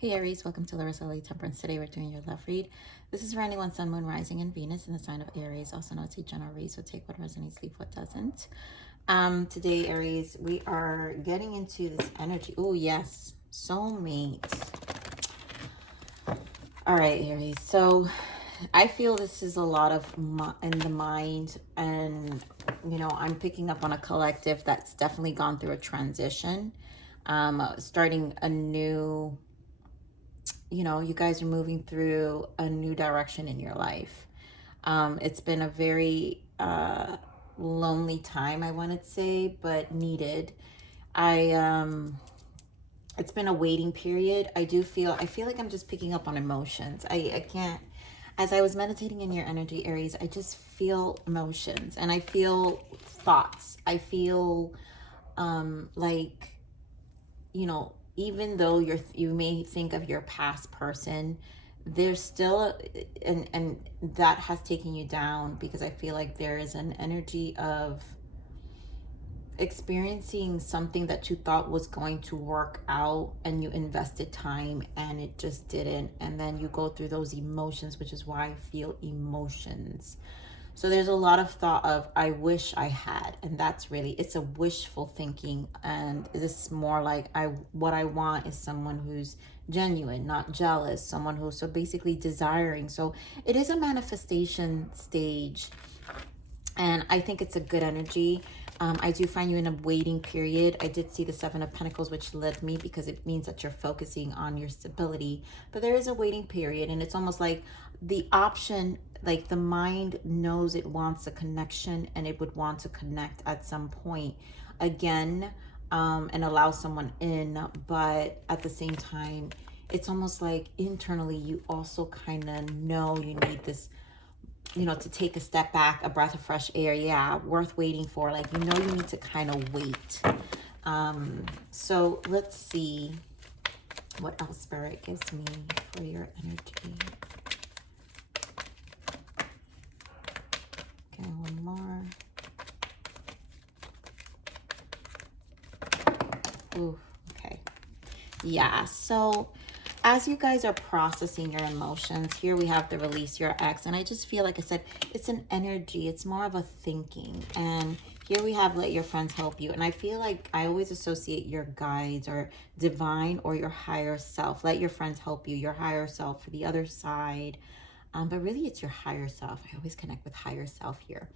Hey Aries, welcome to Arieslovereadings Temperance. Today we're doing your love read. This is for anyone Sun, Moon, Rising, and Venus in the sign of Aries. Also know it's a general read, so take what resonates, leave what doesn't. Today, Aries, we are getting into this energy. Oh yes, soulmate. All right, Aries. So I feel this is a lot of in the mind, and I'm picking up on a collective that's definitely gone through a transition, starting a new. You guys are moving through a new direction in your life. It's been a very lonely time, I want to say, but needed. It's been a waiting period. I feel like I'm just picking up on emotions. I can't, as I was meditating in your energy, Aries, I just feel emotions and I feel thoughts. I feel like, even though you may think of your past person, there's still and that has taken you down, because I feel like there is an energy of experiencing something that you thought was going to work out and you invested time and it just didn't, and then you go through those emotions, which is why I feel emotions. So there's a lot of thought of I wish I had, and that's really, it's a wishful thinking, and this is more like what I want is someone who's genuine, not jealous, someone who's so basically desiring. So it is a manifestation stage, and I think it's a good energy. I do find you in a waiting period. I did see the Seven of Pentacles, which led me, because it means that you're focusing on your stability. But there is a waiting period, and it's almost like the option, like the mind knows it wants a connection and it would want to connect at some point again, and allow someone in. But at the same time, it's almost like internally you also kind of know you need this, to take a step back, a breath of fresh air. Yeah, worth waiting for. Like, you need to kind of wait. So let's see what else Spirit gives me for your energy. Okay, one more. Ooh, okay. Yeah, so as you guys are processing your emotions, here we have the release your ex, and I just feel like I said, it's an energy, it's more of a thinking. And here we have let your friends help you, and I feel like I always associate your guides or divine or your higher self. Let your friends help you, your higher self for the other side, but really it's your higher self. I always connect with higher self here.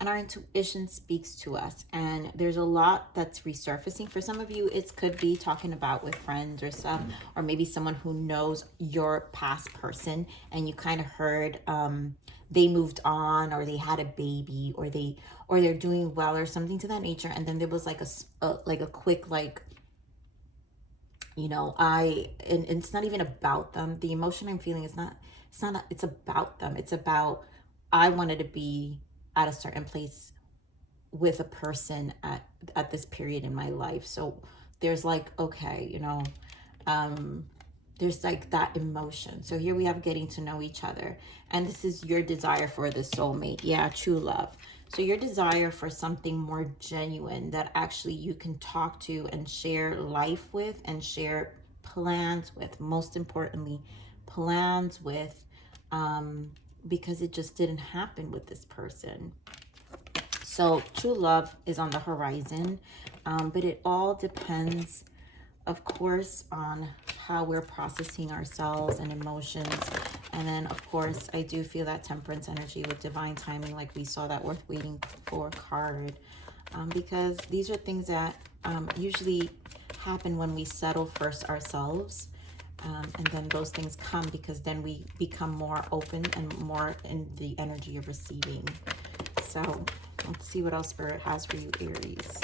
And our intuition speaks to us, and there's a lot that's resurfacing. For some of you, it could be talking about with friends or some, or maybe someone who knows your past person, and you kind of heard they moved on, or they had a baby, or they're doing well, or something to that nature. And then there was like a quick, like, and it's not even about them. The emotion I'm feeling is not, it's about them. It's about, I wanted to be at a certain place with a person at this period in my life. So there's like, okay, there's like that emotion. So here we have getting to know each other, and this is your desire for the soulmate. Yeah, true love. So your desire for something more genuine that actually you can talk to and share life with and share plans with, most importantly plans with, because it just didn't happen with this person. So true love is on the horizon, but it all depends, of course, on how we're processing ourselves and emotions. And then, of course, I do feel that temperance energy with divine timing, like we saw that worth waiting for card, because these are things that usually happen when we settle first ourselves. And then those things come because then we become more open and more in the energy of receiving. So let's see what else Spirit has for you, Aries.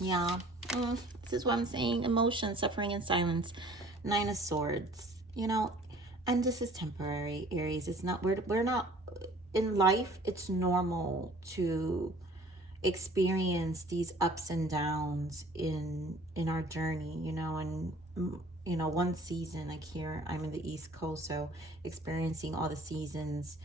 Yeah, this is what I'm saying. Emotion, suffering, and silence. Nine of Swords. And this is temporary, Aries. It's not, we're not, in life, it's normal to experience these ups and downs in our journey, and one season, like here I'm in the East Coast, so experiencing all the seasons,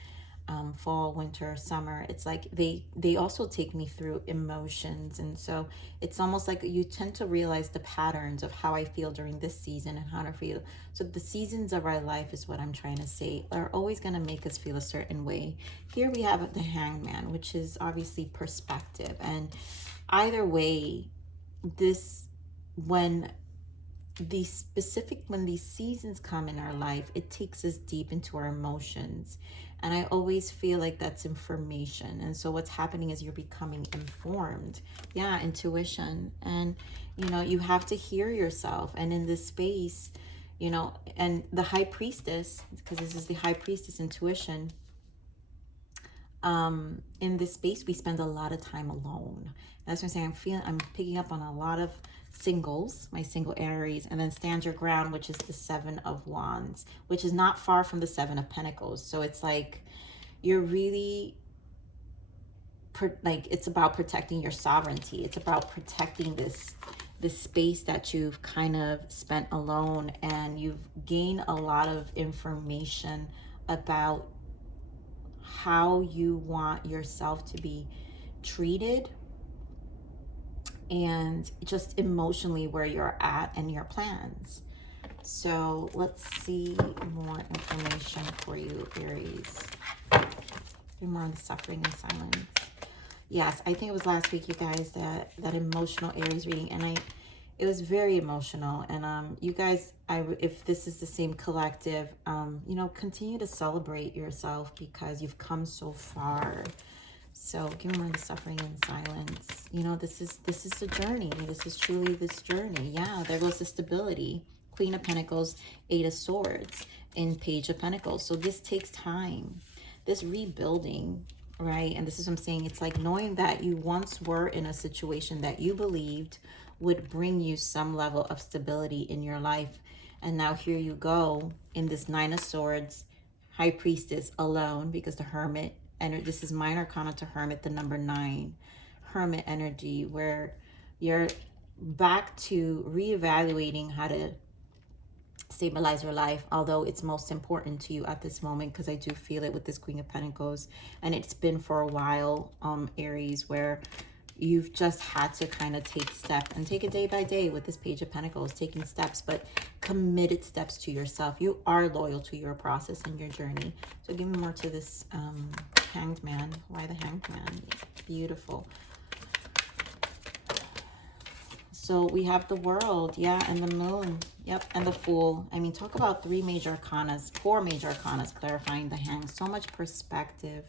fall, winter, summer. It's like they also take me through emotions, and so it's almost like you tend to realize the patterns of how I feel during this season and how I feel. So the seasons of our life, is what I'm trying to say, are always going to make us feel a certain way. Here we have the Hangman, which is obviously perspective, and either way, this when when these seasons come in our life, it takes us deep into our emotions. And I always feel like that's information. And so what's happening is you're becoming informed. Yeah, intuition. And, you have to hear yourself. And in this space, and the high priestess, because this is the high priestess intuition, in this space, we spend a lot of time alone. That's what I'm saying. I'm picking up on a lot of singles, my single Aries, and then stand your ground, which is the 7 of Wands, which is not far from the 7 of Pentacles. So it's like you're really it's about protecting your sovereignty. It's about protecting this space that you've kind of spent alone, and you've gained a lot of information about how you want yourself to be treated, and just emotionally where you're at and your plans. So let's see more information for you, Aries. Do more on the suffering and silence. Yes, I think it was last week, you guys, that emotional Aries reading, and it was very emotional. And you guys, if this is the same collective, continue to celebrate yourself because you've come so far. So give me more of the suffering and silence. This is the journey. This is truly this journey. Yeah, there goes the stability. Queen of Pentacles, 8 of Swords, and Page of Pentacles. So this takes time. This rebuilding, right? And this is what I'm saying. It's like knowing that you once were in a situation that you believed would bring you some level of stability in your life. And now here you go in this 9 of Swords, High Priestess, alone, because the Hermit, and this is minor arcana to Hermit, the number 9, Hermit energy, where you're back to reevaluating how to stabilize your life, although it's most important to you at this moment, because I do feel it with this Queen of Pentacles, and it's been for a while, Aries, where you've just had to kind of take steps and take it day by day with this Page of Pentacles, taking steps, but committed steps to yourself. You are loyal to your process and your journey. So give me more to this Hanged Man. Why the Hanged Man? Beautiful. So we have the World, yeah, and the Moon, yep, and the Fool. I mean, talk about 4 major arcanas, clarifying the Hanged. So much perspective.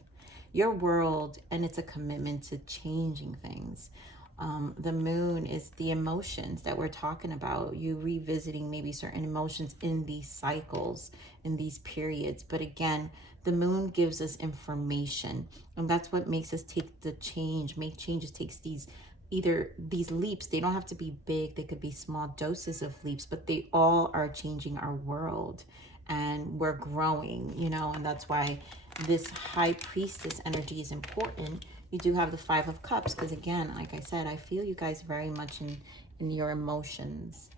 Your world, and it's a commitment to changing things. The Moon is the emotions that we're talking about. You revisiting maybe certain emotions in these cycles, in these periods. But again, the Moon gives us information, and that's what makes us take the change, make changes, takes these leaps. They don't have to be big, they could be small doses of leaps, but they all are changing our world, and we're growing, and that's why this High Priestess energy is important. You do have the 5 of Cups, because again, like I said, I feel you guys very much in your emotions,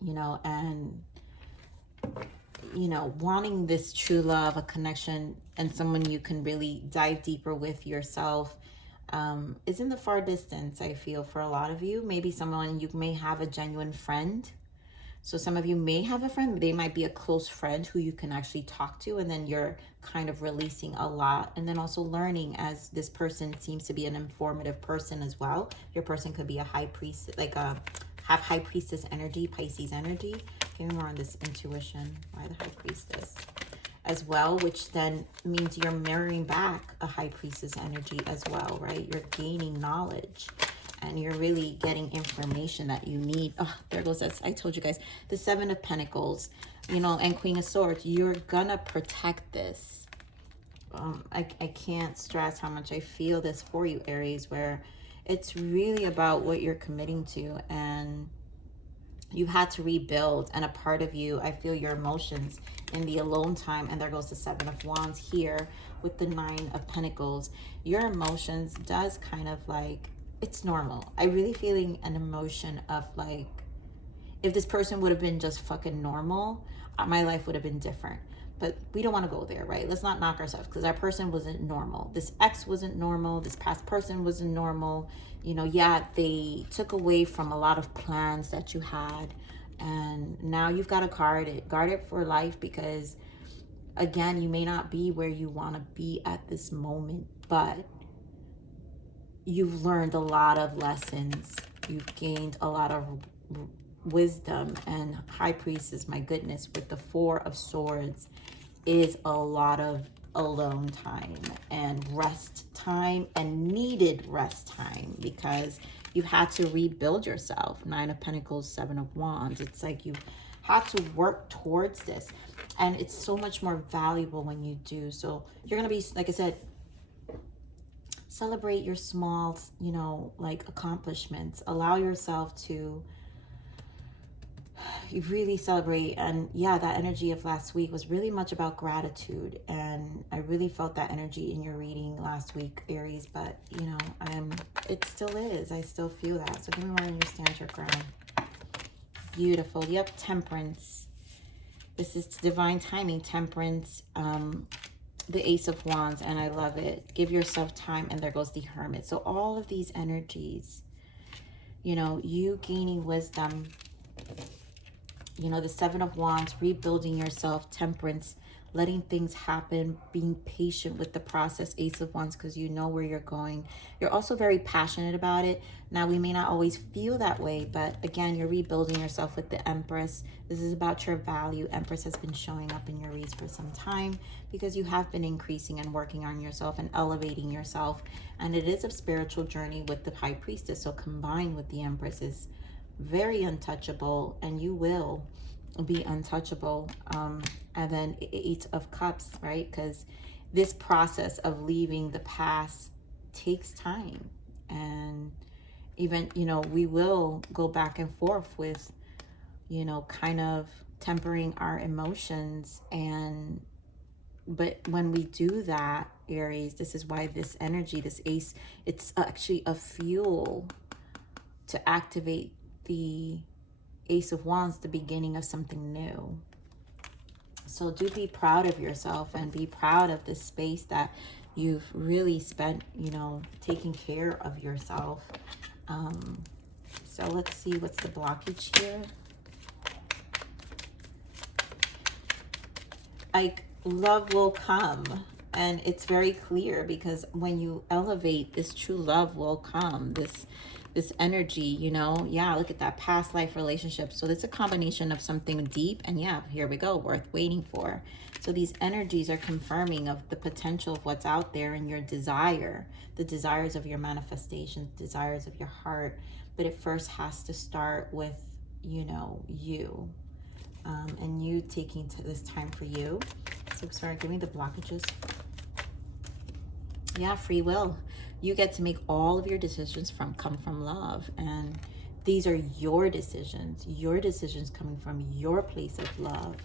and wanting this true love, a connection, and someone you can really dive deeper with yourself, is in the far distance. I feel for a lot of you, maybe someone you may have a genuine friend. So some of you may have a friend, they might be a close friend who you can actually talk to, and then you're kind of releasing a lot, and then also learning, as this person seems to be an informative person as well. Your person could be a high priest, like have High Priestess energy, Pisces energy. Give me more on this intuition. Why the High Priestess as well, which then means you're mirroring back a High Priestess energy as well, right? You're gaining knowledge, and you're really getting information that you need. Oh, there goes that. I told you guys, the 7 of Pentacles, and Queen of Swords. You're gonna protect this. I can't stress how much I feel this for you, Aries, where it's really about what you're committing to, and you had to rebuild. And a part of you, I feel your emotions in the alone time, and there goes the 7 of Wands here with the 9 of Pentacles. Your emotions does kind of like, it's normal. I really feeling an emotion of like, if this person would have been just fucking normal, my life would have been different. but we don't want to go there, right? Let's not knock ourselves, because our person wasn't normal. This ex wasn't normal. This past person wasn't normal. You know, yeah, they took away from a lot of plans that you had, and now you've got to guard it for life, because again, you may not be where you want to be at this moment, but you've learned a lot of lessons. You've gained a lot of wisdom. And High Priestess, my goodness, with the Four of Swords, is a lot of alone time and rest time, and needed rest time, because you had to rebuild yourself. Nine of Pentacles, Seven of Wands. It's like you had to work towards this, and it's so much more valuable when you do. So you're going to be, like I said, celebrate your small, you know, like accomplishments. Allow yourself to really celebrate. And yeah, that energy of last week was really much about gratitude, and I really felt that energy in your reading last week, Aries. But you know, it still is. I still feel that. So give me more and you stand your ground. Beautiful. Yep, Temperance. This is divine timing. Temperance, the Ace of Wands, and I love it. Give yourself time, and there goes the Hermit. So all of these energies, you know, you gaining wisdom, you know, the Seven of Wands, rebuilding yourself, Temperance, letting things happen, being patient with the process, Ace of Wands, because you know where you're going. You're also very passionate about it. Now, we may not always feel that way, but again, you're rebuilding yourself with the Empress. This is about your value. Empress has been showing up in your reads for some time, because you have been increasing and working on yourself and elevating yourself. And it is a spiritual journey with the High Priestess. So combined with the Empress is very untouchable, and you will be untouchable. And then Eight of Cups, right? Because this process of leaving the past takes time, and even, you know, we will go back and forth with, you know, kind of tempering our emotions. And but when we do that, Aries, this is why this energy, this ace, it's actually a fuel to activate the Ace of Wands, the beginning of something new. So do be proud of yourself, and be proud of this space that you've really spent, you know, taking care of yourself. So let's see what's the blockage here. Like, love will come, and it's very clear, because when you elevate, this true love will come. This energy, you know, yeah, look at that, past life relationship. So it's a combination of something deep, and yeah, here we go, worth waiting for. So these energies are confirming of the potential of what's out there, and your desire, the desires of your manifestation, desires of your heart. But it first has to start with, you know, you, and you taking this time for you. So sorry, give me the blockages. Yeah, free will. You get to make all of your decisions come from love, and these are your decisions coming from your place of love.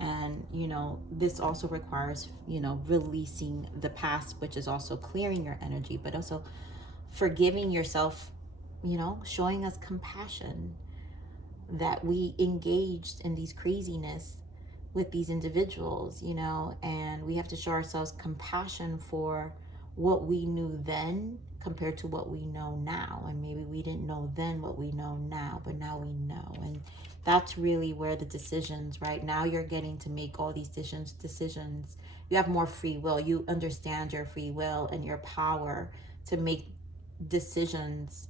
And you know, this also requires, you know, releasing the past, which is also clearing your energy, but also forgiving yourself, you know, showing us compassion that we engaged in these craziness with these individuals, you know, and we have to show ourselves compassion for what we knew then compared to what we know now. And maybe we didn't know then what we know now, but now we know. And that's really where the decisions, right? Now you're getting to make all these decisions. You have more free will. You understand your free will and your power to make decisions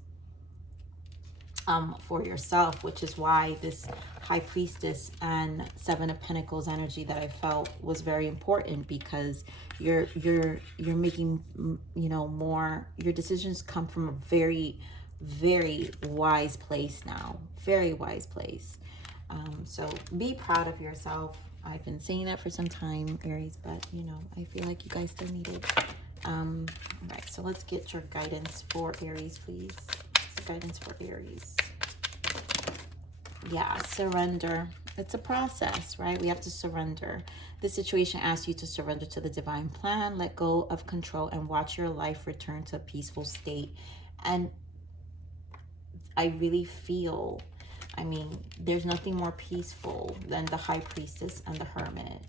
for yourself, which is why this High Priestess and Seven of Pentacles energy that I felt was very important, because you're making, you know, more, your decisions come from a very, very wise place now, very wise place. So be proud of yourself. I've been saying that for some time, Aries, but you know, I feel like you guys still need it. All right, so let's get your guidance for Aries, please. Guidance for Aries. Yeah, surrender. It's a process, right? We have to surrender. This situation asks you to surrender to the divine plan, let go of control, and watch your life return to a peaceful state. And I really feel, I mean, there's nothing more peaceful than the High Priestess and the Hermit.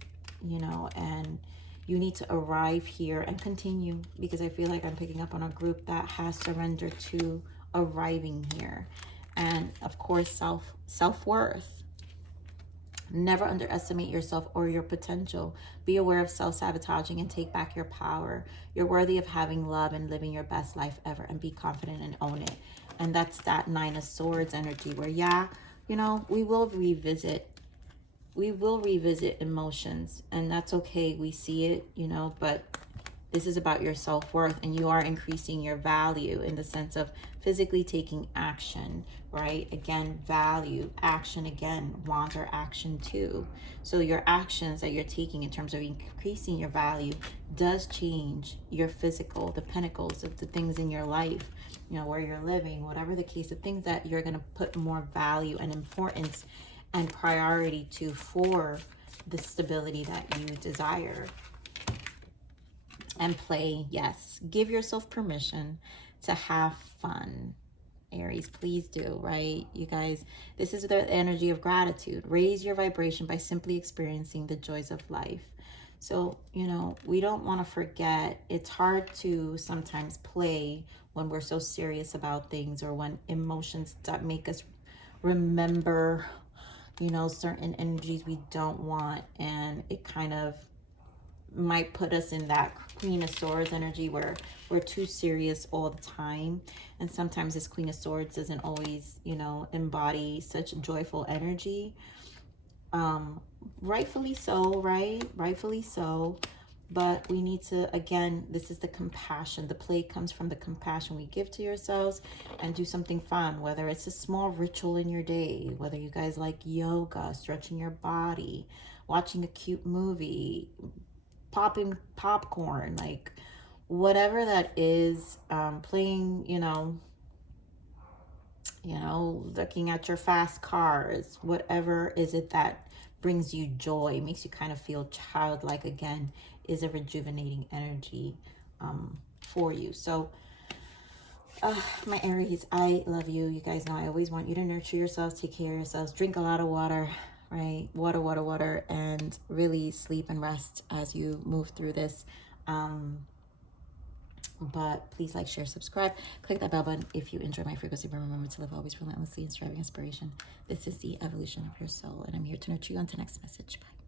you know, and you need to arrive here and continue, because I feel like I'm picking up on a group that has surrendered to arriving here. And of course, self-worth. Never underestimate yourself or your potential. Be aware of self-sabotaging and take back your power. You're worthy of having love and living your best life ever, and be confident and own it. And that's that Nine of Swords energy where, yeah, you know, we will revisit emotions, and that's okay. We see it, you know, but this is about your self-worth, and you are increasing your value in the sense of physically taking action, right? Again, value, action, again, wands are action too. So your actions that you're taking in terms of increasing your value does change your physical, the pinnacles of the things in your life, you know, where you're living, whatever the case, the things that you're going to put more value and importance and priority to for the stability that you desire. And play, yes. Give yourself permission to have fun. Aries, please do, right? You guys, this is the energy of gratitude. Raise your vibration by simply experiencing the joys of life. So, you know, we don't want to forget. It's hard to sometimes play when we're so serious about things, or when emotions that make us remember, you know, certain energies we don't want. And it kind of might put us in that Queen of Swords energy where we're too serious all the time. And sometimes this Queen of Swords doesn't always, you know, embody such joyful energy. Rightfully so, right? Rightfully so. But we need to, again, this is the compassion. The play comes from the compassion we give to yourselves, and do something fun, whether it's a small ritual in your day, whether you guys like yoga, stretching your body, watching a cute movie, popping popcorn, like whatever that is, playing, looking at your fast cars, whatever is it that brings you joy, makes you kind of feel childlike again, is a rejuvenating energy for you. So my Aries, I love you. You guys know I always want you to nurture yourselves, take care of yourselves, drink a lot of water, right? Water, and really sleep and rest as you move through this. But please like, share, subscribe, click that bell button if you enjoy my frequency. But remember to live always relentlessly and striving inspiration. This is the evolution of your soul, and I'm here to nurture you. On to next message. Bye.